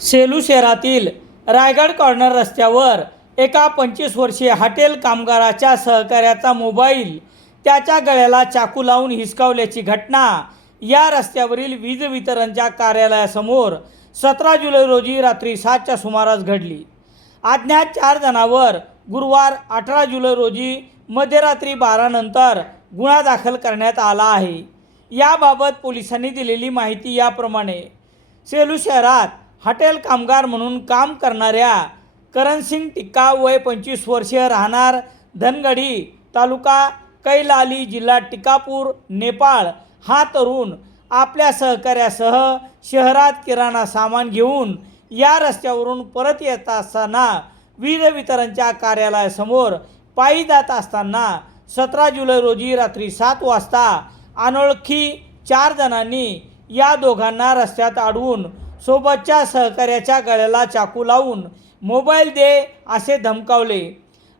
सेलू शहरातील रायगड कॉर्नर रस्त्यावर एका पंचवीस वर्षीय हॉटेल कामगाराच्या सहकार्याचा मोबाईल त्याच्या गळ्याला चाकू लावून हिसकावल्याची घटना या रस्त्यावरील वीज वितरणच्या कार्यालयासमोर सतरा जुलै रोजी रात्री सातच्या सुमारास घडली. अज्ञात चार जणांवर गुरुवार अठरा जुलै रोजी मध्यरात्री बारानंतर गुन्हा दाखल करण्यात आला आहे. याबाबत पोलिसांनी दिलेली माहिती याप्रमाणे. सेलू शहरात हॉटेल कामगार म्हणून काम करणाऱ्या करणसिंग टिक्का वय पंचवीस वर्षीय राहणार धनगडी तालुका कैलाली जिल्हा टिकापूर नेपाळ. हा तरुण आपल्या सहकार्यासह शहरात किराणा सामान घेऊन या रस्त्यावरून परत येत असताना वीज वितरणच्या कार्यालयासमोर पायी जात असताना सतरा जुलै रोजी रात्री सात वाजता अनोळखी चार जणांनी या दोघांना रस्त्यात अडवून सोबतच्या सहकार्याच्या गळ्याला चाकू लावून मोबाईल दे असे धमकावले.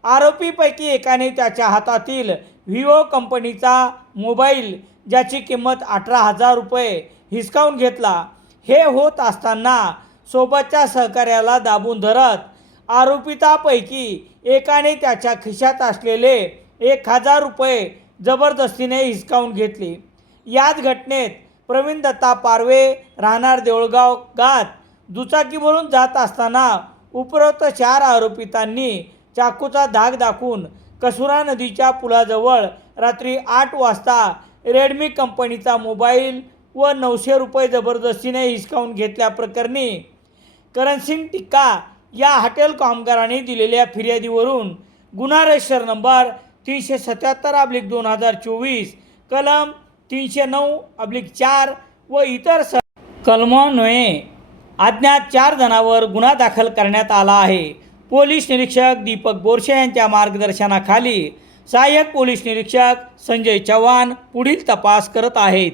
आरोपीपैकी एकाने त्याच्या हातातील व्हिवो कंपनीचा मोबाईल ज्याची किंमत अठरा हजार रुपये हिसकावून घेतला. हे होत असताना सोबतच्या सहकार्याला दाबून धरत आरोपितापैकी एकाने त्याच्या खिशात असलेले एक हजार रुपये जबरदस्तीने हिसकावून घेतले. याच घटनेत प्रवीण दत्ता पारवे राहणार देऊळगाव गात. दुचाकीवरून जात असताना उपरोक्त चार आरोपितांनी चाकूचा धाक दाखवून कसुरा नदीच्या पुलाजवळ रात्री आठ वाजता रेडमी कंपनीचा मोबाईल व नऊशे रुपये जबरदस्तीने हिसकावून घेतल्याप्रकरणी करणसिंग टिक्का या हॉटेल कामगारांनी दिलेल्या फिर्यादीवरून गुन्हा रजिस्टर नंबर तीनशे सत्याहत्तर अब्लिक दोन हजार चोवीस कलम तीनशे नऊ अब्लिक चार व इतर स कलमान्वये अज्ञात चार जणांवर गुन्हा दाखल करण्यात आला आहे. पोलीस निरीक्षक दीपक बोरशे यांच्या मार्गदर्शनाखाली सहाय्यक पोलीस निरीक्षक संजय चव्हाण पुढील तपास करत आहेत.